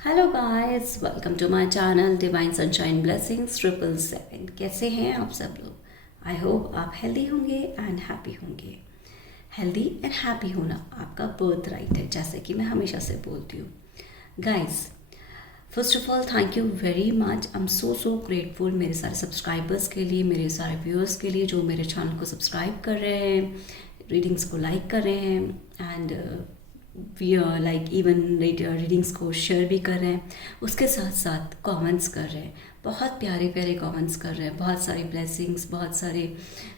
Hello guys, welcome to my channel divine sunshine blessings 777। कैसे हैं आप सब लोग? आई होप आप हेल्दी होंगे एंड हैप्पी होंगे। हेल्दी एंड हैप्पी होना आपका बर्थ राइट है, जैसे कि मैं हमेशा से बोलती हूँ। Guys, first of all thank you very much. I am so grateful मेरे सारे सब्सक्राइबर्स के लिए, मेरे सारे व्यूअर्स के लिए जो मेरे चैनल को सब्सक्राइब कर रहे हैं, रीडिंग्स को लाइक कर रहे हैं and we like even readings को शेयर भी कर रहे हैं, उसके साथ साथ कमेंट्स कर रहे हैं। बहुत प्यारे प्यारे कमेंट्स कर रहे हैं, बहुत सारी ब्लेसिंग्स, बहुत सारे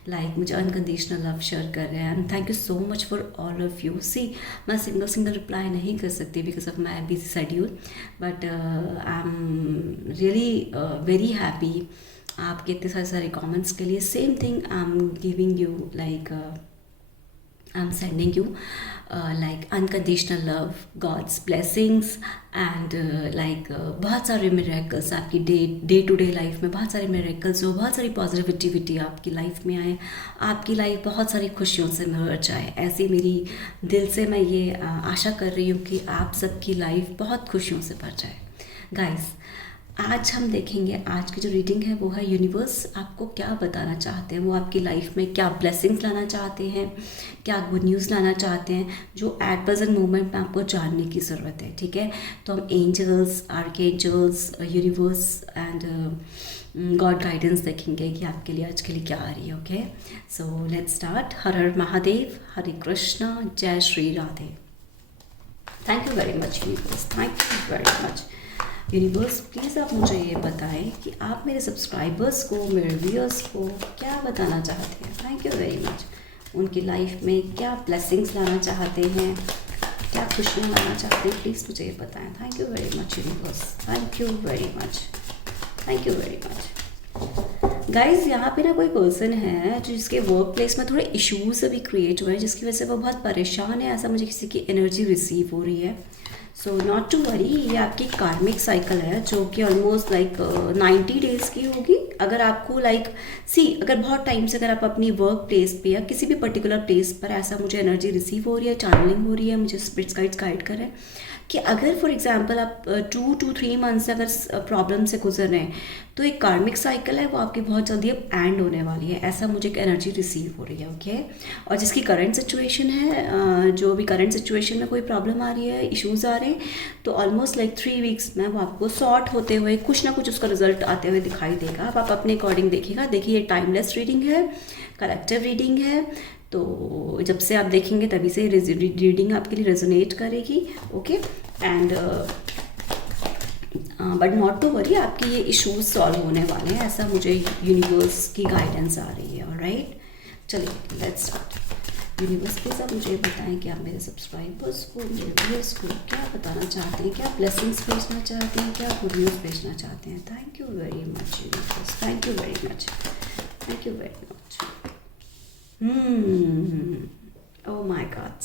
लाइक मुझे अनकंडीशनल लव शेयर कर रहे हैं। And thank you so much for all of you. See, मैं सिंगल रिप्लाई नहीं कर सकती because of my busy schedule, but I am really very happy आपके इतने सारे सारे कमेंट्स के लिए। Same thing I am giving you like I'm sending you like unconditional love, God's blessings and बहुत सारे miracles आपकी डे टू डे लाइफ में, बहुत सारे miracles हो, बहुत सारी पॉजिटिविटी आपकी लाइफ में आए, आपकी लाइफ बहुत सारी खुशियों से भर जाए। ऐसी मेरी दिल से मैं ये आशा कर रही हूँ कि आप सबकी लाइफ बहुत खुशियों से भर जाए। गाइस, आज हम देखेंगे, आज की जो रीडिंग है वो है यूनिवर्स आपको क्या बताना चाहते हैं, वो आपकी लाइफ में क्या ब्लेसिंग्स लाना चाहते हैं, क्या गुड न्यूज़ लाना चाहते हैं, जो एट प्रेजेंट मोमेंट में आपको जानने की ज़रूरत है। ठीक है, तो हम angels, archangels, universe and God guidance देखेंगे कि आपके लिए आज के लिए क्या आ रही है। Okay, so let's start. हर हर महादेव, हरे कृष्णा, जय Shri Radhe. Thank you very much universe, thank you very much universe. Please आप मुझे ये बताएं कि आप मेरे सब्सक्राइबर्स को, मेरे व्यूअर्स को क्या बताना चाहते हैं। Thank you very much. उनकी लाइफ में क्या ब्लेसिंग्स लाना चाहते हैं, क्या खुशियाँ लाना चाहते हैं, प्लीज़ मुझे ये बताएं। Thank you very much universe, thank you very much, thank you very much. Guys, यहाँ पे ना कोई पर्सन है जिसके वर्क प्लेस में थोड़े इश्यूज अभी क्रिएट हुए हैं, जिसकी वजह से वो बहुत परेशान है। ऐसा मुझे किसी की एनर्जी रिसीव हो रही है। सो नॉट टू वरी, ये आपकी कार्मिक साइकिल है जो कि ऑलमोस्ट लाइक 90 डेज़ की होगी। अगर आपको अगर बहुत टाइम से अगर आप अपनी वर्क प्लेस पे या किसी भी पर्टिकुलर प्लेस पर ऐसा मुझे एनर्जी रिसीव हो रही है, चैनलिंग हो रही है, मुझे स्पिरिट्स गाइड्स गाइड कर रहे हैं कि अगर फॉर एग्जांपल आप 2 to 3 मंथ से अगर प्रॉब्लम से गुजर रहे हैं, तो एक कार्मिक साइकिल है वो आपकी बहुत जल्दी अब एंड होने वाली है। ऐसा मुझे एक एनर्जी रिसीव हो रही है। ओके, और जिसकी करंट सिचुएशन है, जो भी करंट सिचुएशन में कोई प्रॉब्लम आ रही है, इश्यूज़ आ रहे हैं, तो ऑलमोस्ट लाइक 3 वीक्स में वो आपको सॉर्ट होते हुए कुछ ना कुछ उसका रिजल्ट आते हुए दिखाई देगा। अब आप अपने अकॉर्डिंग देखिएगा। देखिए, ये टाइमलेस रीडिंग है, कलेक्टिव रीडिंग है, तो जब से आप देखेंगे तभी से रीडिंग आपके लिए रेजोनेट करेगी। Okay, and but not to worry, आपके ये इश्यूज सॉल्व होने वाले हैं, ऐसा मुझे यूनिवर्स की गाइडेंस आ रही है। ऑलराइट, चलिए लेट्स स्टार्ट। यूनिवर्स प्लीज़ आप मुझे बताएं कि आप मेरे सब्सक्राइबर्स को, मेरे व्यूअर्स को क्या बताना चाहते हैं, क्या ब्लेसिंग्स भेजना चाहते हैं, क्या गुड न्यूज़ भेजना चाहते हैं। Thank you very much universe, thank you very much, thank you very much. Oh my God,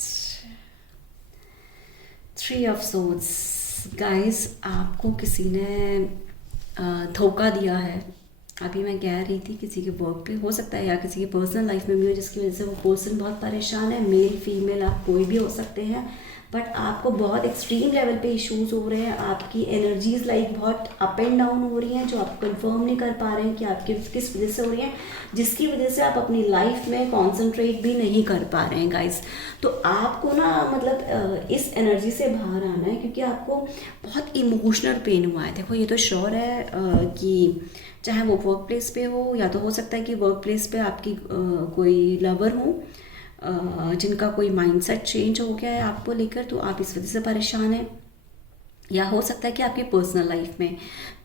3 of swords. Guys, आपको किसी ने धोखा दिया है। अभी मैं कह रही थी किसी के वर्क पे हो सकता है या किसी की पर्सनल लाइफ में भी हो, जिसकी वजह से वो पर्सन बहुत परेशान है। मेल फीमेल आप कोई भी हो सकते हैं, बट आपको बहुत एक्सट्रीम लेवल पे इश्यूज हो रहे हैं। आपकी एनर्जीज लाइक बहुत अप एंड डाउन हो रही हैं, जो आप कंफर्म नहीं कर पा रहे हैं कि आपकी किस वजह से हो रही हैं, जिसकी वजह से आप अपनी लाइफ में कॉन्सेंट्रेट भी नहीं कर पा रहे हैं। गाइस, तो आपको ना मतलब इस एनर्जी से बाहर आना है, क्योंकि आपको बहुत इमोशनल पेन हुआ है। देखो, ये तो श्योर है कि चाहे वो वर्क प्लेस पे हो, या तो हो सकता है कि वर्क प्लेस पे आपकी कोई लवर हो जिनका कोई माइंडसेट चेंज हो गया है आपको लेकर, तो आप इस वजह से परेशान हैं। या हो सकता है कि आपकी पर्सनल लाइफ में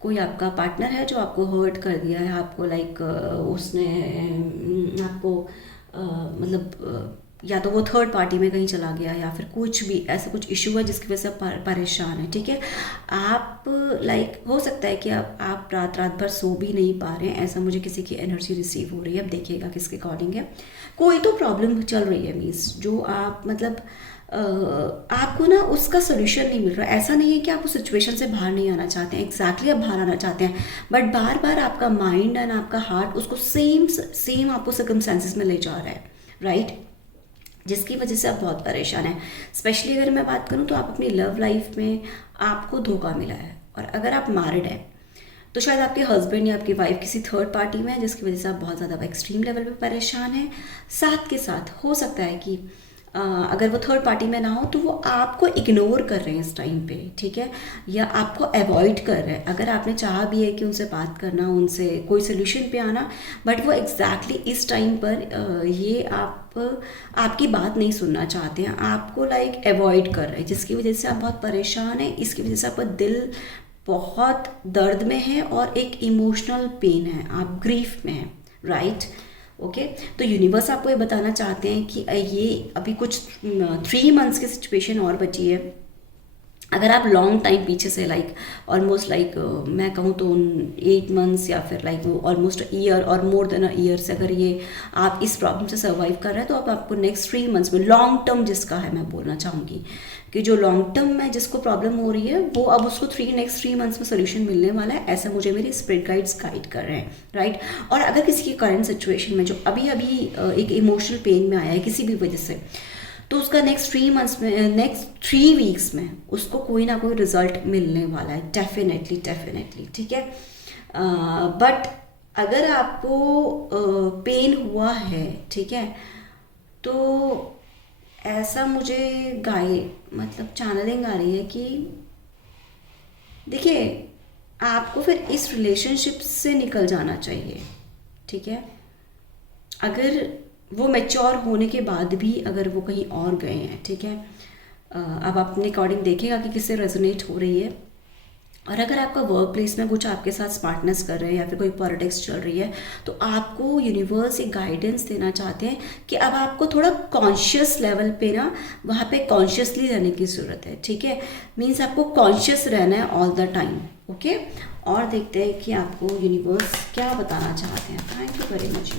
कोई आपका पार्टनर है जो आपको हर्ट कर दिया है, आपको लाइक उसने आपको मतलब या तो वो थर्ड पार्टी में कहीं चला गया, या फिर कुछ भी ऐसा कुछ इशू है जिसकी वजह से आप परेशान है। ठीक है, आप लाइक हो सकता है कि आप रात भर सो भी नहीं पा रहे हैं, ऐसा मुझे किसी की एनर्जी रिसीव हो रही है। अब देखिएगा किसके अकॉर्डिंग है। कोई तो प्रॉब्लम चल रही है मीन्स, जो आप मतलब आपको ना उसका सोल्यूशन नहीं मिल रहा। ऐसा नहीं है कि आप उस सिचुएशन से बाहर नहीं आना चाहते हैं, एग्जैक्टली आप बाहर आना चाहते हैं, बट बार बार आपका माइंड एंड आपका हार्ट उसको सेम आपको सर्कमस्टेंसेस में ले जा रहा है। राइट, जिसकी वजह से आप बहुत परेशान हैं। स्पेशली अगर मैं बात करूँ तो आप अपनी लव लाइफ में आपको धोखा मिला है, और अगर आप मैरिड हैं तो शायद आपके हस्बैंड या आपकी वाइफ किसी थर्ड पार्टी में है, जिसकी वजह से आप बहुत ज़्यादा एक्सट्रीम लेवल पे परेशान हैं। साथ के साथ हो सकता है कि अगर वो थर्ड पार्टी में ना हो तो वो आपको इग्नोर कर रहे हैं इस टाइम पे, ठीक है, या आपको अवॉइड कर रहे हैं। अगर आपने चाहा भी है कि उनसे बात करना, उनसे कोई सोल्यूशन पे आना, बट वो एग्जैक्टली इस टाइम पर ये आपकी बात नहीं सुनना चाहते हैं, आपको लाइक अवॉइड कर रहे हैं, जिसकी वजह से आप बहुत परेशान हैं। इसकी वजह से आपका दिल बहुत दर्द में है और एक इमोशनल पेन है, आप ग्रीफ में हैं, राइट। ओके, तो यूनिवर्स आपको ये बताना चाहते हैं कि ये अभी कुछ 3 मंथ्स की सिचुएशन और बची है। अगर आप लॉन्ग टाइम पीछे से लाइक ऑलमोस्ट लाइक मैं कहूँ तो 8 मंथ्स या फिर लाइक ऑलमोस्ट ईयर और मोर देन अ ईयर से अगर ये आप इस प्रॉब्लम से सर्वाइव कर रहे हैं, तो अब आपको नेक्स्ट 3 मंथ्स में लॉन्ग टर्म जिसका है, मैं बोलना चाहूँगी कि जो लॉन्ग टर्म में जिसको प्रॉब्लम हो रही है वो अब उसको नेक्स्ट 3 मंथ्स में सोल्यूशन मिलने वाला है, ऐसा मुझे मेरी स्पिरिट गाइड्स गाइड कर रहे हैं, राइट। और अगर किसी की करंट सिचुएशन में जो अभी अभी एक इमोशनल पेन में आया है किसी भी वजह से, तो उसका नेक्स्ट 3 मंथ्स में, नेक्स्ट 3 वीक्स में उसको कोई ना कोई रिजल्ट मिलने वाला है, डेफिनेटली, ठीक है। बट अगर आपको पेन हुआ है, ठीक है, तो ऐसा मुझे मतलब चैनलिंग आ रही है कि देखिए आपको फिर इस रिलेशनशिप से निकल जाना चाहिए, ठीक है। अगर वो मैच्योर होने के बाद भी अगर वो कहीं और गए हैं, ठीक है, अब अपने अकॉर्डिंग देखेगा कि किससे रेजोनेट हो रही है। और अगर आपका वर्क प्लेस में कुछ आपके साथ स्मार्टनेस कर रहे हैं या फिर कोई पॉलिटिक्स चल रही है, तो आपको यूनिवर्स एक गाइडेंस देना चाहते हैं कि अब आपको थोड़ा कॉन्शियस लेवल पे ना वहाँ पे कॉन्शियसली रहने की ज़रूरत है, ठीक है। मीन्स आपको कॉन्शियस रहना है ऑल द टाइम, ओके। और देखते हैं कि आपको यूनिवर्स क्या बताना चाहते हैं। Thank you very much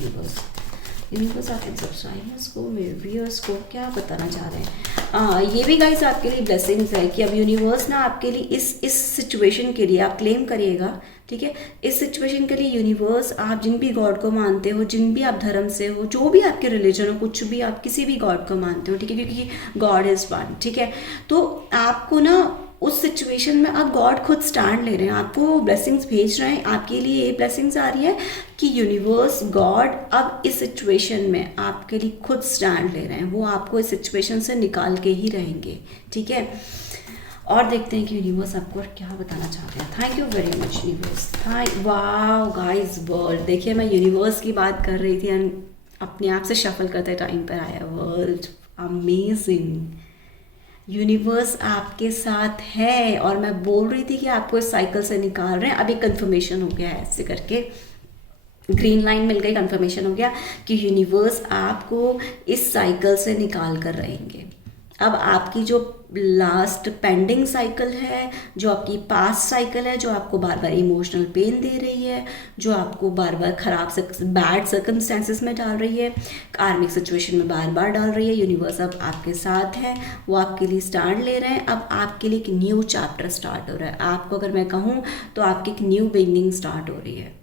universe आपके सब्सक्राइबर्स को, मेरे व्यूअर्स को क्या बताना चाह रहे हैं। ये भी गाइस आपके लिए ब्लेसिंग्स है कि अब यूनिवर्स ना आपके लिए इस सिचुएशन के लिए आप क्लेम करिएगा, ठीक है। इस सिचुएशन के लिए यूनिवर्स, आप जिन भी गॉड को मानते हो, जिन भी आप धर्म से हो, जो भी आपके रिलीजन हो, कुछ भी आप किसी भी गॉड को मानते हो, ठीक है, क्योंकि गॉड इज वन, ठीक है। तो आपको ना उस सिचुएशन में अब गॉड खुद स्टैंड ले रहे हैं, आपको ब्लेसिंग्स भेज रहे हैं। आपके लिए ये ब्लेसिंग्स आ रही है कि यूनिवर्स, गॉड अब इस सिचुएशन में आपके लिए खुद स्टैंड ले रहे हैं, वो आपको इस सिचुएशन से निकाल के ही रहेंगे, ठीक है। और देखते हैं कि यूनिवर्स आपको क्या बताना चाहते हैं। Thank you very much universe. Wow guys, world, देखिए मैं यूनिवर्स की बात कर रही थी एंड अपने आप से शफल करते टाइम पर आया वर्ल्ड। अमेजिंग, यूनिवर्स आपके साथ है। और मैं बोल रही थी कि आपको इस साइकिल से निकाल रहे हैं, अभी कंफर्मेशन हो गया है, ऐसे करके ग्रीन लाइन मिल गई, कंफर्मेशन हो गया कि यूनिवर्स आपको इस साइकिल से निकाल कर रहेंगे। अब आपकी जो लास्ट पेंडिंग साइकिल है, जो आपकी पास्ट साइकिल है, जो आपको बार बार इमोशनल पेन दे रही है, जो आपको बार बार खराब बैड सर्कमस्टेंसेस में डाल रही है, कार्मिक सिचुएशन में बार बार डाल रही है, यूनिवर्स अब आपके साथ है, वो आपके लिए स्टार्ट ले रहे हैं। अब आपके लिए एक न्यू चैप्टर स्टार्ट हो रहा है। आपको अगर मैं कहूँ तो आपकी एक न्यू बिगनिंग स्टार्ट हो रही है।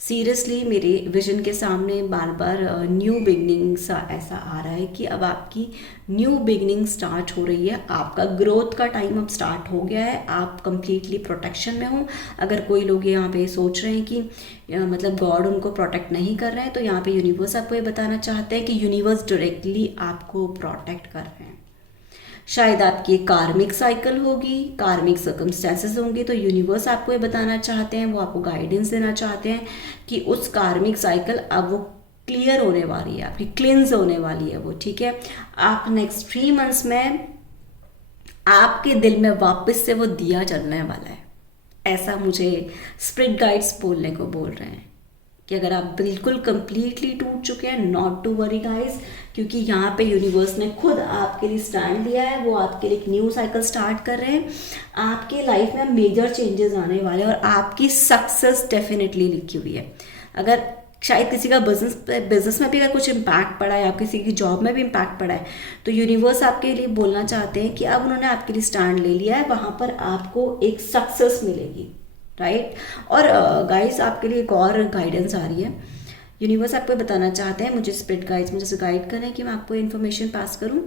सीरियसली मेरे विजन के सामने बार बार न्यू बिगनिंग सा ऐसा आ रहा है कि अब आपकी न्यू बिगनिंग स्टार्ट हो रही है। आपका ग्रोथ का टाइम अब स्टार्ट हो गया है। आप कंप्लीटली प्रोटेक्शन में हो। अगर कोई लोग यहाँ पे सोच रहे हैं कि मतलब गॉड उनको प्रोटेक्ट नहीं कर रहे हैं, तो यहाँ पे यूनिवर्स आपको ये बताना चाहते हैं कि यूनिवर्स डायरेक्टली आपको प्रोटेक्ट कर रहे हैं। शायद आपकी एक कार्मिक साइकिल होगी, कार्मिक सर्कमस्टेंसेस होंगे, तो यूनिवर्स आपको ये बताना चाहते हैं, वो आपको गाइडेंस देना चाहते हैं कि उस कार्मिक साइकिल अब वो क्लियर होने वाली है, आपकी क्लिंज होने वाली है वो, ठीक है। आप नेक्स्ट 3 मंथ्स में आपके दिल में वापस से वो दिया जलने वाला है, ऐसा मुझे स्पिरिट गाइड्स बोलने को बोल रहे हैं कि अगर आप बिल्कुल कंप्लीटली टूट चुके हैं, नॉट टू वरी गाइस, क्योंकि यहाँ पे यूनिवर्स ने खुद आपके लिए स्टैंड लिया है। वो आपके लिए एक न्यू साइकिल स्टार्ट कर रहे हैं। आपके लाइफ में मेजर चेंजेस आने वाले हैं और आपकी सक्सेस डेफिनेटली लिखी हुई है। अगर शायद किसी का बिजनेस में भी अगर कुछ इम्पैक्ट पड़ा है, या किसी की जॉब में भी इम्पैक्ट पड़ा है, तो यूनिवर्स आपके लिए बोलना चाहते हैं कि अब उन्होंने आपके लिए स्टैंड ले लिया है, वहाँ पर आपको एक सक्सेस मिलेगी, राइट। और गाइस आपके लिए एक और गाइडेंस आ रही है यूनिवर्स आपको बताना चाहते हैं, मुझे स्पिरिट गाइड्स मुझे गाइड करें कि मैं आपको इन्फॉर्मेशन पास करूं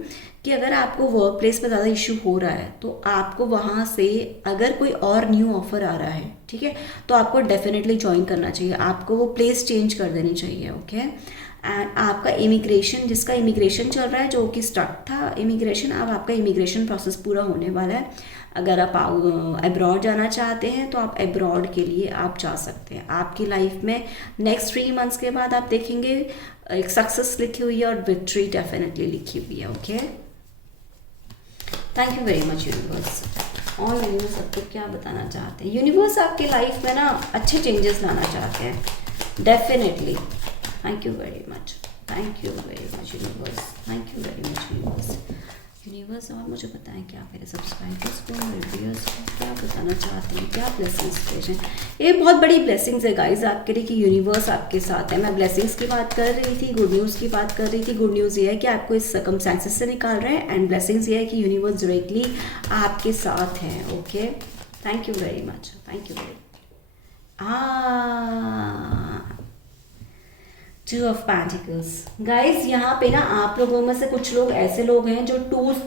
कि अगर आपको वर्क प्लेस पर ज़्यादा इशू हो रहा है तो आपको वहाँ से अगर कोई और न्यू ऑफर आ रहा है, ठीक है, तो आपको डेफिनेटली ज्वाइन करना चाहिए, आपको वो प्लेस चेंज कर देनी चाहिए। ओके, एंड आपका इमिग्रेशन, जिसका इमिग्रेशन चल रहा है, जो कि स्टक था इमिग्रेशन, अब आपका इमिग्रेशन प्रोसेस पूरा होने वाला है। अगर आप अब्रॉड जाना चाहते हैं तो आप अब्रॉड के लिए आप जा सकते हैं। आपकी लाइफ में नेक्स्ट 3 मंथ्स के बाद आप देखेंगे एक सक्सेस लिखी हुई है और विक्ट्री डेफिनेटली लिखी हुई है। Okay, thank you very much universe. और यूनिवर्स आपको क्या बताना चाहते हैं? यूनिवर्स आपके लाइफ में ना अच्छे चेंजेस लाना चाहते हैं definitely. Thank you very much, thank you very much universe, thank you very much universe. Universe और मुझे बताएं क्या मेरे सब्सक्राइबर्स को, मेरे व्यूअर्स को क्या बताना चाहते हैं, क्या ब्लेसिंग्स भेजें। ये बहुत बड़ी ब्लेसिंग्स है गाइज आपके लिए कि यूनिवर्स आपके साथ है। मैं ब्लेसिंग्स की बात कर रही थी, गुड न्यूज़ की बात कर रही थी। गुड न्यूज़ ये है कि आपको इस सर्कमस्टेंसेस से निकाल रहे हैं, एंड ब्लेसिंग्स ये है कि यूनिवर्स डायरेक्टली आपके साथ हैं। Okay, thank you very much, thank you very. Two of pentacles guys, यहाँ पे ना आप लोगों में से कुछ लोग ऐसे लोग हैं जो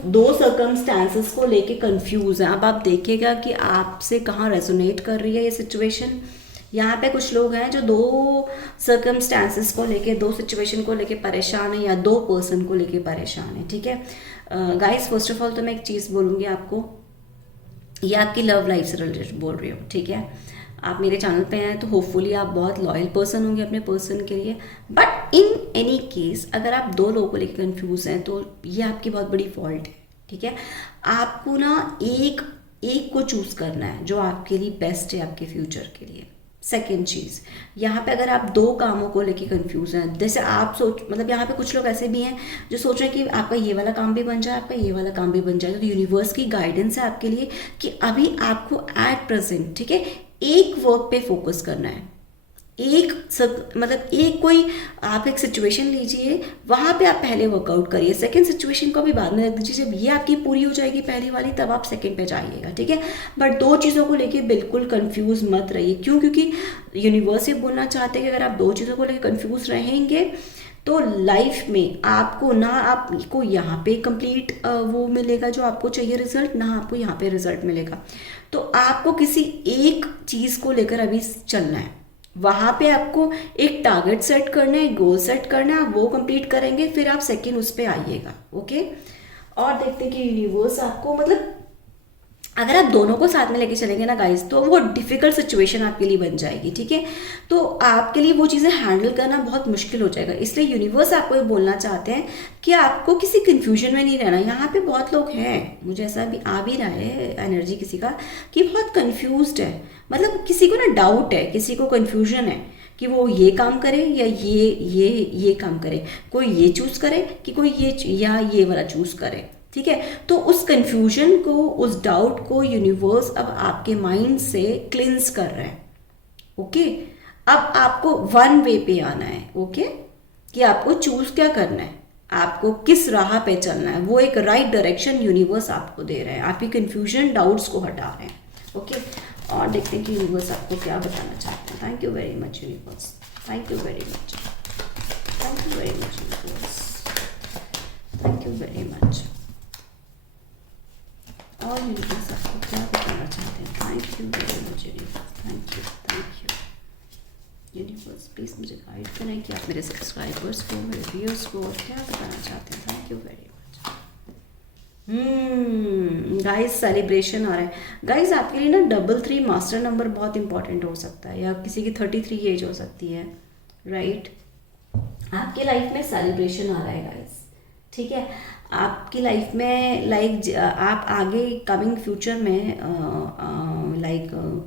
दो सर्कमस्टांसेस को लेके कंफ्यूज हैं। अब आप देखिएगा कि आपसे कहाँ रेजोनेट कर रही है ये सिचुएशन। यहाँ पे कुछ लोग हैं जो दो सर्कमस्टांसेस को लेके, दो सिचुएशन को लेके परेशान है, या दो पर्सन को लेके परेशान है। ठीक है गाइस, फर्स्ट ऑफ ऑल तो मैं एक चीज़ बोलूँगी आपको, ये आपकी लव लाइफ से रिलेटेड बोल रही हूँ। ठीक है, आप मेरे चैनल पे हैं तो होपफुली आप बहुत लॉयल पर्सन होंगे अपने पर्सन के लिए। बट इन एनी केस अगर आप दो लोगों को लेकर कंफ्यूज हैं तो ये आपकी बहुत बड़ी फॉल्ट है। ठीक है, आपको ना एक को चूज करना है जो आपके लिए बेस्ट है आपके फ्यूचर के लिए। सेकेंड चीज़, यहाँ पे अगर आप दो कामों को लेके कंफ्यूज हैं, जैसे आप मतलब यहाँ पे कुछ लोग ऐसे भी हैं जो सोच रहे हैं कि आपका ये वाला काम भी बन जाए, आपका ये वाला काम भी बन जाए, तो यूनिवर्स की गाइडेंस है आपके लिए कि अभी आपको एट प्रेजेंट, ठीक है, एक वर्क पे फोकस करना है। मतलब एक कोई आप एक सिचुएशन लीजिए, वहाँ पे आप पहले वर्कआउट करिए, सेकंड सिचुएशन को भी बाद में रख दीजिए। जब ये आपकी पूरी हो जाएगी पहली वाली, तब आप सेकंड पे जाइएगा। ठीक है, बट दो चीज़ों को लेके बिल्कुल कंफ्यूज मत रहिए। क्यों? क्योंकि यूनिवर्स ये बोलना चाहते हैं कि अगर आप दो चीज़ों को लेकर कंफ्यूज रहेंगे तो लाइफ में आपको ना आपको यहाँ पे कंप्लीट वो मिलेगा जो आपको चाहिए रिजल्ट, ना आपको यहाँ पे रिजल्ट मिलेगा। तो आपको किसी एक चीज़ को लेकर अभी चलना है, वहाँ पे आपको एक टारगेट सेट करना है, गोल सेट करना है, आप वो कंप्लीट करेंगे, फिर आप सेकंड उस पर आइएगा। ओके, और देखते हैं कि यूनिवर्स आपको, मतलब अगर आप दोनों को साथ में लेके चलेंगे ना गाइस, तो वो डिफिकल्ट सिचुएशन आपके लिए बन जाएगी। ठीक है, तो आपके लिए वो चीज़ें हैंडल करना बहुत मुश्किल हो जाएगा। इसलिए यूनिवर्स आपको ये बोलना चाहते हैं कि आपको किसी कंफ्यूजन में नहीं रहना। यहाँ पे बहुत लोग हैं, मुझे ऐसा भी आ भी रहा है एनर्जी किसी का कि बहुत कन्फ्यूज्ड है, मतलब किसी को ना डाउट है, किसी को कन्फ्यूजन है कि वो ये काम करे या ये काम करे, कोई ये चूज़ करे कि कोई ये वाला चूज़ करे। ठीक है, तो उस कंफ्यूजन को, उस डाउट को यूनिवर्स अब आपके माइंड से क्लिंस कर रहा है। ओके, अब आपको वन वे पे आना है। ओके, कि आपको चूज क्या करना है, आपको किस राह पे चलना है, वो एक राइट डायरेक्शन यूनिवर्स आपको दे रहे हैं, आपकी कंफ्यूजन डाउट्स को हटा रहे हैं। ओके, और देखते हैं कि यूनिवर्स आपको क्या बताना चाहते हैं। Thank you very much universe, thank you very much, thank you very much universe, thank you very much. और यूनिवर्स आपको क्या बताना चाहते हैं? Thank you very much universe, thank you universe. Please मुझे गाइड करें कि आप मेरे सब्सक्राइबर्स को, मेरे व्यूअर्स को क्या बताना चाहते हैं। Thank you very much. Guys, celebration आ रहा है गाइस आपके लिए ना। 33 मास्टर नंबर बहुत इंपॉर्टेंट हो सकता है, या किसी की 33 एज हो सकती है, राइट। आपके लाइफ में सेलिब्रेशन आ रहा है गाइस। ठीक है, आपकी लाइफ में आप आगे कमिंग फ्यूचर में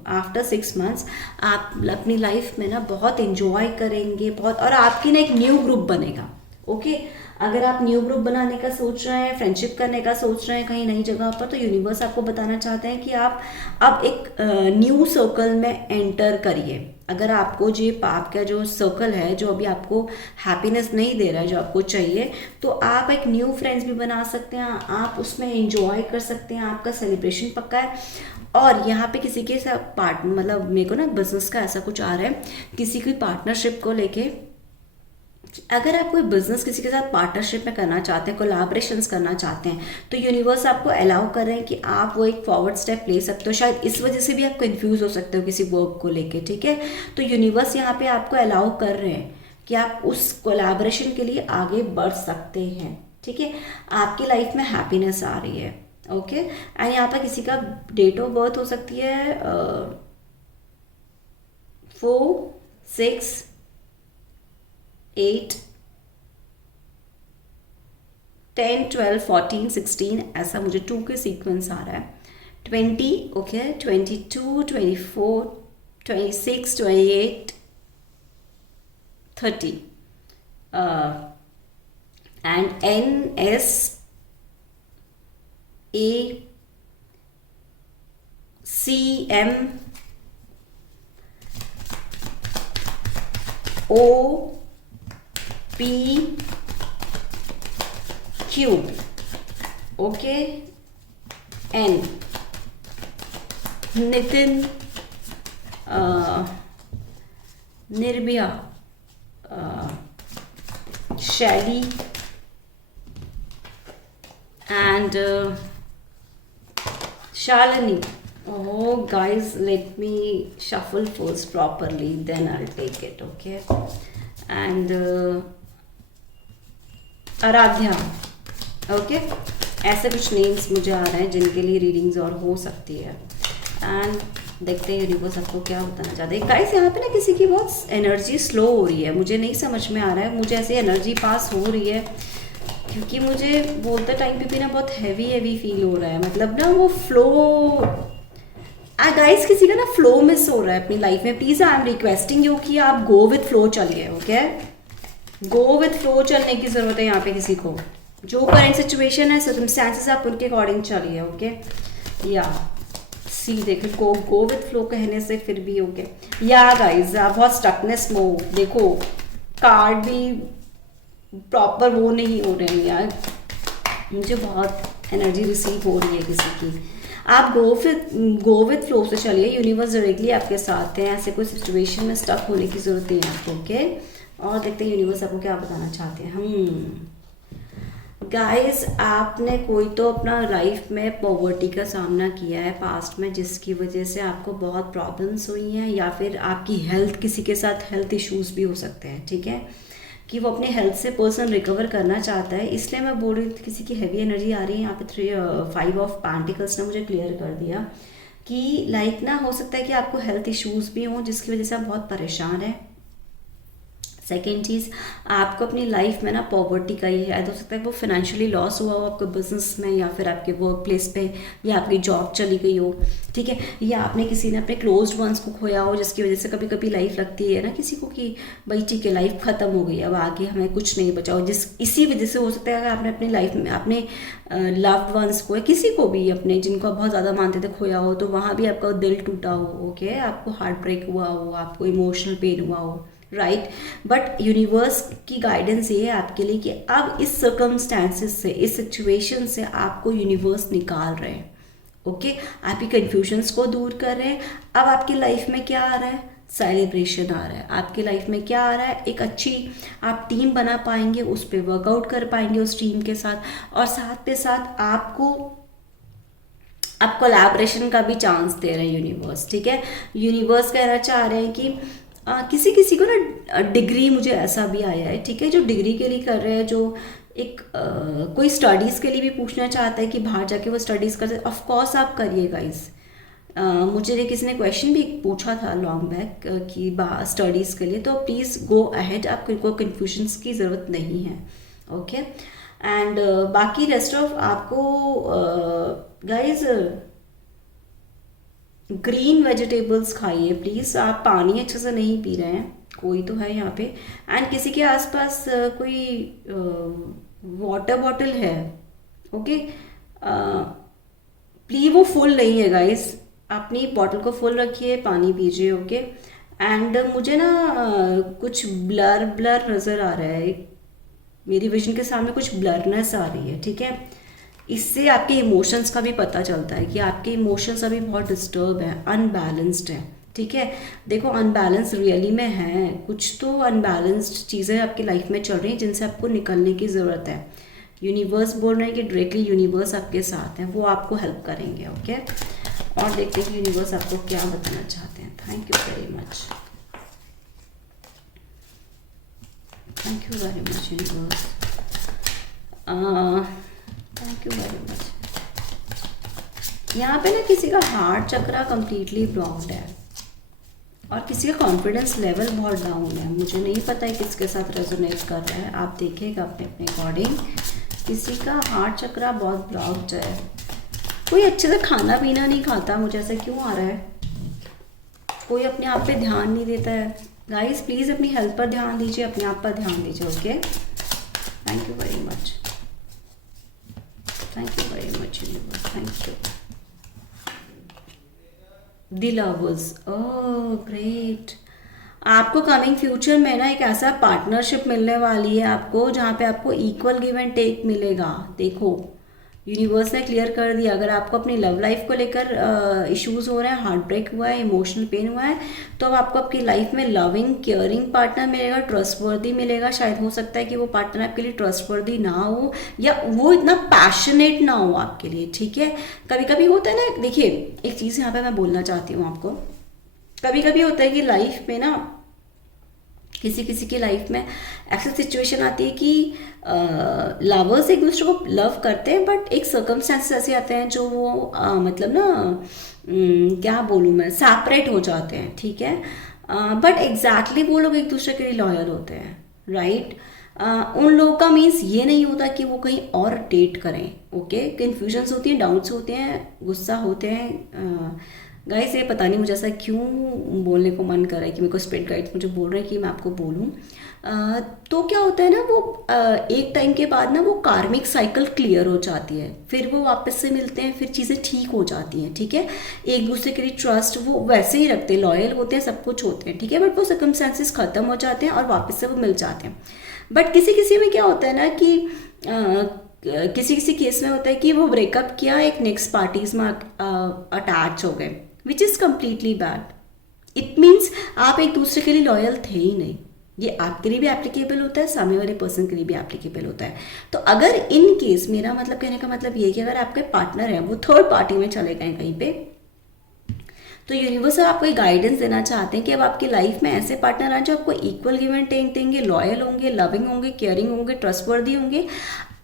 आफ्टर 6 मंथ्स आप अपनी लाइफ में ना बहुत इंजॉय करेंगे, बहुत, और आपकी ना एक न्यू ग्रुप बनेगा। ओके, अगर आप न्यू ग्रुप बनाने का सोच रहे हैं, फ्रेंडशिप करने का सोच रहे हैं कहीं नई जगह पर, तो यूनिवर्स आपको बताना चाहते हैं कि आप अब एक न्यू सर्कल में एंटर करिए। अगर आपको आपका जो सर्कल है जो अभी आपको हैप्पीनेस नहीं दे रहा है जो आपको चाहिए, तो आप एक न्यू फ्रेंड्स भी बना सकते हैं, आप उसमें एंजॉय कर सकते हैं, आपका सेलिब्रेशन पक्का है। और यहाँ पे किसी के साथ मतलब मेरे को ना बिजनेस का ऐसा कुछ आ रहा है, किसी की पार्टनरशिप को लेके अगर आप कोई बिजनेस किसी के साथ पार्टनरशिप में करना चाहते हैं, कोलैबोरेशंस करना चाहते हैं, तो यूनिवर्स आपको अलाउ कर रहे हैं कि आप वो एक फॉरवर्ड स्टेप ले सकते हो। शायद इस वजह से भी आप कंफ्यूज हो सकते हो किसी वर्क को लेके, ठीक है। तो यूनिवर्स यहाँ पे आपको अलाउ कर रहे हैं कि आप उस कोलैबोरेशन के लिए आगे बढ़ सकते हैं, ठीक है। आपकी लाइफ में हैप्पीनेस आ रही है, ओके। एंड यहाँ पर किसी का डेट ऑफ बर्थ हो सकती है 4, 6, 8, 10, 12, 14, 16, ऐसा मुझे 2 के सीक्वेंस आ रहा है। 20, okay, 22, 24, 26, 28, 30 and N, S, A, C, M, O, P, Q, okay, N, Nitin, Nirbhaya, शैली and Shalini. Oh guys, let me shuffle first properly, then I'll take it, okay. And Aaradhya, okay. ऐसे कुछ नेम्स मुझे आ रहे हैं जिनके लिए रीडिंग्स और हो सकती है। एंड देखते हैं यूनिवर्स आपको क्या बताना चाहते हैं। गाइस यहाँ पे ना किसी की बहुत एनर्जी स्लो हो रही है, मुझे नहीं समझ में आ रहा है, मुझे ऐसी एनर्जी पास हो रही है क्योंकि मुझे बोलते टाइम पे भी ना बहुत हैवी फील हो रहा है। मतलब ना वो फ्लो, गाइस किसी का ना फ्लो मिस हो रहा है अपनी लाइफ में। Please I am requesting you कि आप गो विथ फ्लो चलिए, ओके। गो विथ फ्लो चलने की ज़रूरत है यहाँ पे किसी को। जो करेंट सिचुएशन है, सर्कमस्टांसेस, आप उनके अकॉर्डिंग चलिए, ओके। या सी देखो, गो विथ फ्लो कहने से फिर भी ओके। या गाइज आप बहुत स्टकनेस में हो, देखो कार्ड भी प्रॉपर वो नहीं हो रहे हैं यार, मुझे बहुत एनर्जी रिसीव हो रही है किसी की। आप गो विथ फ्लो से चलिए, यूनिवर्स डायरेक्टली आपके साथ हैं। ऐसे कोई सिचुएशन में स्टक होने की ज़रूरत नहीं है आपको, ओके। और देखते हैं यूनिवर्स आपको क्या बताना चाहते हैं। गाइस आपने कोई तो अपना लाइफ में पॉवर्टी का सामना किया है पास्ट में, जिसकी वजह से आपको बहुत प्रॉब्लम्स हुई हैं, या फिर आपकी हेल्थ, किसी के साथ हेल्थ इश्यूज भी हो सकते हैं, ठीक है, कि वो अपने हेल्थ से पर्सन रिकवर करना चाहता है। इसलिए मैं बोल रही थी किसी की हैवी एनर्जी आ रही है। यहाँ पे 5 ऑफ पेंटिकल्स ने मुझे क्लियर कर दिया कि लाइक ना हो सकता है कि आपको हेल्थ इश्यूज भी हों जिसकी वजह से आप बहुत परेशान हैं। सेकेंड चीज़, आपको अपनी लाइफ में ना पॉवर्टी का ही है, हो सकता है वो फाइनेंशियली लॉस हुआ हो आपके बिजनेस में, या फिर आपके वर्क प्लेस पे, या आपकी जॉब चली गई हो, ठीक है, या आपने किसी ने अपने क्लोज्ड वंस को खोया हो, जिसकी वजह से कभी कभी लाइफ लगती है ना किसी को कि भाई ठीक है लाइफ ख़त्म हो गई, अब आगे हमें कुछ नहीं बचा हो। इसी वजह से हो सकता है अगर आपने अपनी लाइफ में अपने लव्ड वंस को, या किसी को भी अपने जिनको आप बहुत ज़्यादा मानते थे खोया हो, तो वहाँ भी आपका दिल टूटा हो, ओके, आपको हार्ट ब्रेक हुआ हो, आपको इमोशनल पेन हुआ हो, राइट। बट यूनिवर्स की गाइडेंस ये है आपके लिए कि अब इस सर्कमस्टांसेस से, इस सिचुएशन से आपको यूनिवर्स निकाल रहे हैं, ओके। आपकी कन्फ्यूजन्स को दूर कर रहे हैं। अब आपकी लाइफ में क्या आ रहा है? सेलिब्रेशन आ रहा है। आपकी लाइफ में क्या आ रहा है? एक अच्छी आप टीम बना पाएंगे, उस पर वर्कआउट कर पाएंगे उस टीम के साथ, और साथ पे साथ आपको आप कोलैबोरेशन का भी चांस दे रहे हैं यूनिवर्स, ठीक है। यूनिवर्स कहना चाह रहे हैं कि किसी किसी को ना डिग्री, मुझे ऐसा भी आया है, ठीक है, जो डिग्री के लिए कर रहे हैं, जो एक कोई स्टडीज़ के लिए भी पूछना चाहता है कि बाहर जाके वो स्टडीज़ करते हैं, ऑफकोर्स आप करिए गाइस। मुझे किसी ने क्वेश्चन भी पूछा था लॉन्ग बैक कि स्टडीज़ के लिए, तो प्लीज़ गो अहेड, आपको कन्फ्यूजन्स की ज़रूरत नहीं है, ओके। एंड बाकी रेस्ट ऑफ आपको गाइज ग्रीन वेजिटेबल्स खाइए प्लीज़। आप पानी अच्छे से नहीं पी रहे हैं, कोई तो है यहाँ पे। एंड किसी के आसपास कोई वाटर बॉटल है, ओके, प्लीज़ वो फुल नहीं है गाइस, अपनी बॉटल को फुल रखिए, पानी पीजिए, ओके। एंड मुझे ना कुछ ब्लर नज़र आ रहा है, मेरी विजन के सामने कुछ ब्लरनेस आ रही है, ठीक है। इससे आपके इमोशंस का भी पता चलता है कि आपके इमोशंस अभी बहुत डिस्टर्ब हैं, अनबैलेंस्ड हैं, ठीक है। देखो अनबैलेंस रियली में है, कुछ तो अनबैलेंस्ड चीज़ें आपकी लाइफ में चल रही हैं जिनसे आपको निकलने की ज़रूरत है। यूनिवर्स बोल रहे हैं कि डायरेक्टली यूनिवर्स आपके साथ है, वो आपको हेल्प करेंगे। ओके, और देखते हैं कि यूनिवर्स आपको क्या बताना चाहते हैं। Thank you very much, thank you very much universe, thank you very much. यहाँ पे ना किसी का हार्ट चक्रा कंप्लीटली ब्लॉक्ड है और किसी का कॉन्फिडेंस लेवल बहुत डाउन है। मुझे नहीं पता है किसके साथ रेजोनेट कर रहा है, आप देखिएगा अपने अपने अकॉर्डिंग। किसी का हार्ट चक्रा बहुत ब्लॉक्ड है, कोई अच्छे से खाना पीना नहीं खाता, मुझे ऐसा क्यों आ रहा है। कोई अपने आप पे ध्यान नहीं देता है। गाइस प्लीज़ अपनी हेल्थ पर ध्यान दीजिए, अपने आप पर ध्यान दीजिए। Okay, thank you very much, thank you very much universe, thank you. The lovers, oh great. आपको कमिंग फ्यूचर में ना एक ऐसा पार्टनरशिप मिलने वाली है आपको जहाँ पे आपको इक्वल गिव एंड टेक मिलेगा। देखो यूनिवर्स ने क्लियर कर दिया, अगर आपको अपनी लव लाइफ को लेकर इश्यूज हो रहे हैं, हार्ट ब्रेक हुआ है, इमोशनल पेन हुआ है, तो अब आपको आपकी लाइफ में लविंग केयरिंग पार्टनर मिलेगा, ट्रस्टवर्दी मिलेगा। शायद हो सकता है कि वो पार्टनर आपके लिए ट्रस्टवर्दी ना हो या वो इतना पैशनेट ना हो आपके लिए। ठीक है, कभी कभी होता है ना, देखिए एक चीज़ यहाँ पे मैं बोलना चाहती हूँ आपको, कभी कभी होता है कि लाइफ में ना किसी किसी की लाइफ में ऐसी सिचुएशन आती है कि लवर्स एक दूसरे को लव करते हैं, बट एक सर्कमस्टेंसेस ऐसे आते हैं जो वो मतलब ना क्या बोलूँ मैं, सेपरेट हो जाते हैं। ठीक है, बट एग्जैक्टली वो लोग एक दूसरे के लिए लॉयल होते हैं, राइट। उन लोगों का मीन्स ये नहीं होता कि वो कहीं और डेट करें। ओके, कन्फ्यूजन्स होती हैं, डाउट्स होते हैं, गुस्सा होते हैं। गाइस ये पता नहीं मुझे ऐसा क्यों बोलने को मन कर रहा है कि मेरे को स्पिरिट गाइड्स मुझे बोल रहे हैं कि मैं आपको बोलूं। तो क्या होता है ना, वो एक टाइम के बाद ना वो कार्मिक साइकिल क्लियर हो जाती है, फिर वो वापस से मिलते हैं, फिर चीज़ें ठीक हो जाती हैं। ठीक है, एक दूसरे के लिए ट्रस्ट वो वैसे ही रखते हैं, लॉयल होते हैं, सब कुछ होते हैं। ठीक है, बट वो सर्कमस्टेंसेस ख़त्म हो जाते हैं और वापस से वो मिल जाते हैं। बट किसी किसी में क्या होता है ना कि किसी किसी केस में होता है कि वो ब्रेकअप किया, एक नेक्स्ट पार्टीज में अटैच हो गए, which is completely bad. It means आप एक दूसरे के लिए लॉयल थे ही नहीं। ये आपके लिए भी एप्लीकेबल होता है, सामने वाले पर्सन के लिए भी एप्लीकेबल होता है। तो अगर इन केस, मेरा मतलब कहने का मतलब ये है कि अगर आपके पार्टनर है वो थर्ड पार्टी में चले गए कहीं पे, तो यूनिवर्स आपको एक गाइडेंस देना चाहते हैं कि अब आपकी लाइफ में ऐसे पार्टनर आए जो आपको इक्वल गिव एंड टेक देंगे, लॉयल होंगे, लविंग होंगे, केयरिंग होंगे, ट्रस्टवर्दी होंगे,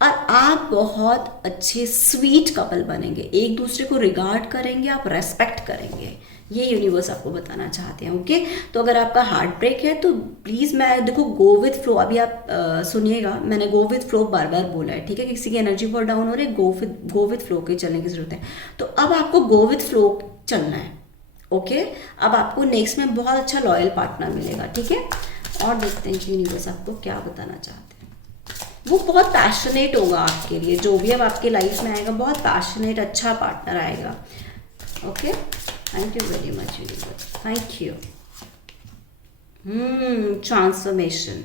और आप बहुत अच्छे स्वीट कपल बनेंगे, एक दूसरे को रिगार्ड करेंगे, आप रेस्पेक्ट करेंगे। ये यूनिवर्स आपको बताना चाहते हैं। ओके, तो अगर आपका हार्ट ब्रेक है तो प्लीज़, मैं देखो गो विथ फ्लो, अभी आप सुनिएगा, मैंने गो विथ फ्लो बार बार बोला है। ठीक है, किसी की एनर्जी बहुत डाउन हो रही है, गो विथ फ्लो के चलने की जरूरत है। तो अब आपको गो विथ फ्लो चलना है। ओके, अब आपको नेक्स्ट में बहुत अच्छा लॉयल पार्टनर मिलेगा। ठीक है, और देखते हैं कि यूनिवर्स आपको क्या बताना चाहते हैं। वो बहुत पैशनेट होगा आपके लिए, जो भी अब आपके लाइफ में आएगा बहुत पैशनेट अच्छा पार्टनर आएगा। Okay, thank you very much universe, thank you. Transformation,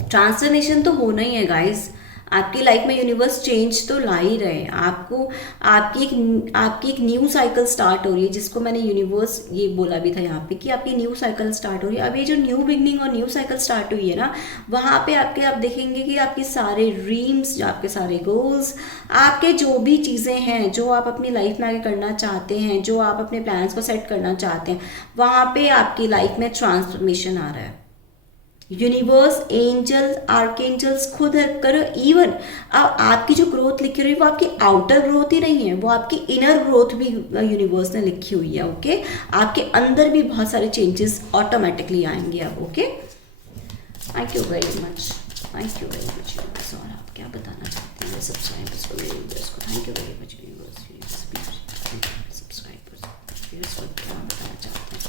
transformation तो होना ही है गाइस। आपकी लाइफ में यूनिवर्स चेंज तो ला ही रहे हैं आपको। आपकी एक न्यू साइकिल स्टार्ट हो रही है, जिसको मैंने यूनिवर्स ये बोला भी था यहाँ पे कि आपकी न्यू साइकिल स्टार्ट हो रही है। अब ये जो न्यू बिगनिंग और न्यू साइकिल स्टार्ट हुई है ना, वहाँ पे आप देखेंगे कि आपके सारे ड्रीम्स, आपके सारे गोल्स, आपके जो भी चीज़ें हैं जो आप अपनी लाइफ में आगे करना चाहते हैं, जो आप अपने प्लान्स को सेट करना चाहते हैं, वहाँ पे आपकी लाइफ में ट्रांसफॉर्मेशन आ रहा है। यूनिवर्स, एंजल्स, आर्कएंजल्स खुद हेल्प करो। इवन अब आपकी जो ग्रोथ लिखी हुई है वो आपकी आउटर ग्रोथ ही नहीं है, वो आपकी इनर ग्रोथ भी यूनिवर्स ने लिखी हुई है। ओके, आपके अंदर भी बहुत सारे चेंजेस ऑटोमेटिकली आएंगे अब। Okay, thank you very much, thank you very much universe. और आप क्या बताना चाहते हैं सब्सक्राइबर्स को, यूनिवर्स को? Thank you very much universe, subscribers को क्या बताना चाहते हैं?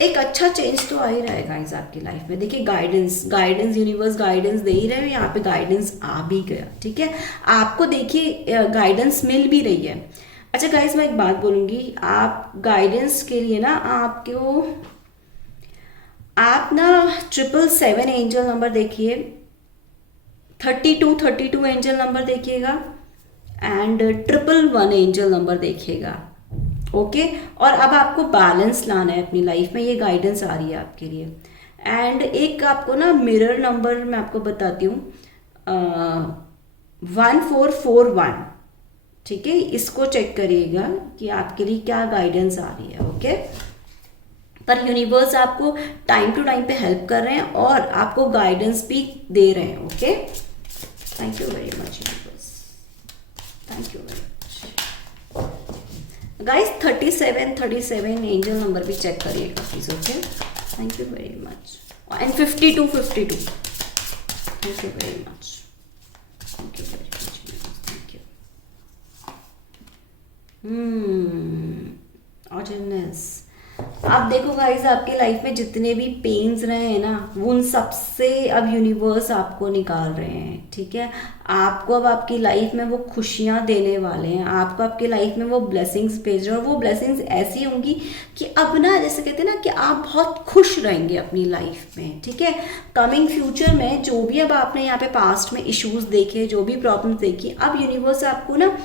एक अच्छा चेंज तो आ ही रहा है गाइस आपकी लाइफ में। देखिए गाइडेंस यूनिवर्स गाइडेंस दे ही रहे हैं, यहाँ पे गाइडेंस आ भी गया। ठीक है, आपको देखिए गाइडेंस मिल भी रही है। अच्छा गाइस, मैं एक बात बोलूँगी, आप गाइडेंस के लिए ना आप ना 777 एंजल नंबर देखिए, 32 एंजल नंबर देखिएगा, एंड 111 एंजल नंबर देखिएगा। ओके। और अब आपको बैलेंस लाना है अपनी लाइफ में, ये गाइडेंस आ रही है आपके लिए। एंड एक आपको ना मिरर नंबर मैं आपको बताती हूँ, 1441, ठीक है, इसको चेक करिएगा कि आपके लिए क्या गाइडेंस आ रही है। ओके, पर यूनिवर्स आपको टाइम टू टाइम पे हेल्प कर रहे हैं और आपको गाइडेंस भी दे रहे हैं। Okay, thank you very much universe, thank you very much guys. 37 angel number भी चेक करिएगा please. Okay, thank you very much. And 52, thank you very much, thank you very much, thank you. Audience, आप देखो guys, आपके life में जितने भी pens रहे हैं ना, उन सब से अब यूनिवर्स आपको निकाल रहे हैं। ठीक है, आपको अब आपकी लाइफ में वो खुशियां देने वाले हैं, आपको आपकी लाइफ में वो ब्लेसिंग्स भेज रहे हैं। और वो ब्लेसिंग्स ऐसी होंगी कि अब ना, जैसे कहते हैं ना कि आप बहुत खुश रहेंगे अपनी लाइफ में। ठीक है, कमिंग फ्यूचर में जो भी अब आपने यहाँ पे पास्ट में इश्यूज देखे, जो भी प्रॉब्लम्स देखी, अब यूनिवर्स आपको ना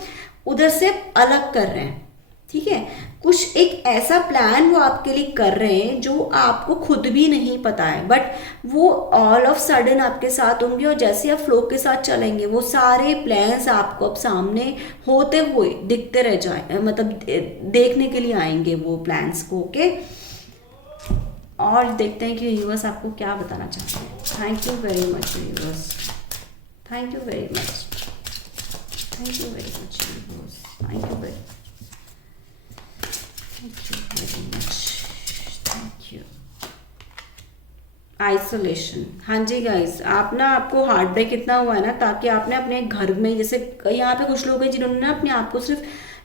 उधर से अलग कर रहे हैं। ठीक है, कुछ एक ऐसा प्लान वो आपके लिए कर रहे हैं जो आपको खुद भी नहीं पता है, बट वो ऑल ऑफ सडन आपके साथ होंगे। और जैसे आप फ्लो के साथ चलेंगे, वो सारे प्लान्स आपको अब सामने होते हुए दिखते रह जाए, मतलब देखने के लिए आएंगे वो प्लान्स को। ओके, और देखते हैं कि यूनिवर्स आपको क्या बताना चाहते हैं। Thank you very much universe, thank you very much, thank you very much universe, thank you very much, thank you. Isolation, हाँ जी गाइस, आप ना, आपको हार्ट ब्रेक इतना हुआ है ना, ताकि आपने अपने घर में, जैसे यहाँ पे कुछ लोग हैं जिन्होंने ना अपने आप को सिर्फ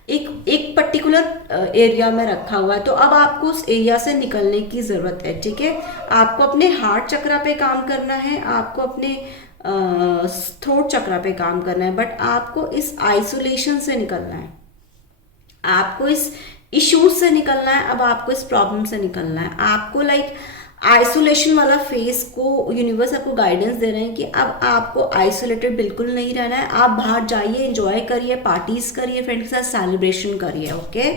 एक पर्टिकुलर एरिया में रखा हुआ है, तो अब आपको उस एरिया से निकलने की ज़रूरत है। ठीक है, आपको अपने हार्ट चक्रा पे काम करना है, आपको अपने थ्रोट चक्रा पे काम करना है, बट आपको इस आइसोलेशन से निकलना है, आपको इस इश्यूज से निकलना है, अब आपको इस प्रॉब्लम से निकलना है। आपको लाइक आइसोलेशन वाला फेस को यूनिवर्स आपको गाइडेंस दे रहे हैं कि अब आपको आइसोलेटेड बिल्कुल नहीं रहना है, आप बाहर जाइए, एंजॉय करिए, पार्टीज करिए, फ्रेंड के साथ सेलिब्रेशन करिए। ओके,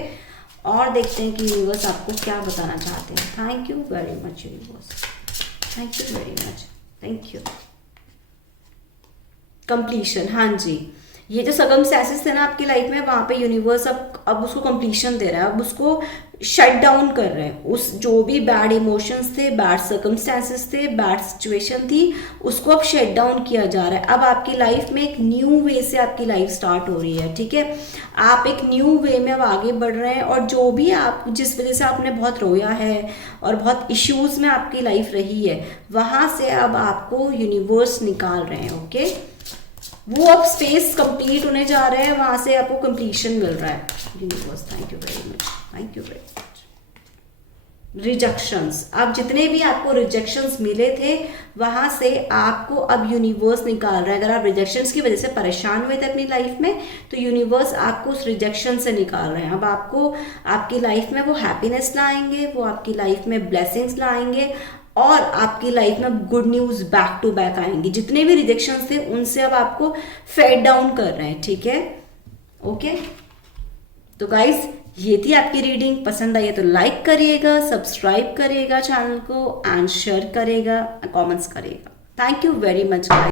और देखते हैं कि यूनिवर्स आपको क्या बताना चाहते हैं। Thank you very much universe, thank you very much, thank you. Completion, हाँ जी, ये जो सर्कमस्टेंसेस थे ना आपकी लाइफ में, वहाँ पे यूनिवर्स अब उसको कंप्लीशन दे रहा है, अब उसको शट डाउन कर रहे हैं। उस जो भी बैड इमोशंस थे, बैड सर्कमस्टेंसेस थे, बैड सिचुएशन थी, उसको अब शट डाउन किया जा रहा है। अब आपकी लाइफ में एक न्यू वे से आपकी लाइफ स्टार्ट हो रही है। ठीक है, आप एक न्यू वे में अब आगे बढ़ रहे हैं, और जो भी आप, जिस वजह से आपने बहुत रोया है और बहुत इश्यूज में आपकी लाइफ रही है, वहाँ से अब आपको यूनिवर्स निकाल रहे हैं। ओके, वो अब स्पेस कंप्लीट होने जा रहे हैं, वहां से आपको कंप्लीशन मिल रहा है। Universe, thank you very much, thank you very much. Rejections, अब जितने भी आपको रिजेक्शंस मिले थे, वहां से आपको अब यूनिवर्स निकाल रहा है। अगर आप रिजेक्शंस की वजह से परेशान हुए थे अपनी लाइफ में, तो यूनिवर्स आपको उस रिजेक्शन से निकाल रहे हैं। अब आपको आपकी लाइफ में वो हैप्पीनेस लाएंगे, वो आपकी लाइफ में ब्लेसिंग्स लाएंगे, और आपकी लाइफ में good news back to back आएंगी। जितने भी रिजेक्शंस थे, उनसे अब आपको फेड डाउन कर रहे हैं। ठीक है, ओके, तो गाइस, ये थी आपकी रीडिंग। पसंद आई है तो लाइक करिएगा, सब्सक्राइब करिएगा चैनल को, एंड शेयर करिएगा, कमेंट्स करिएगा। Thank you very much guys.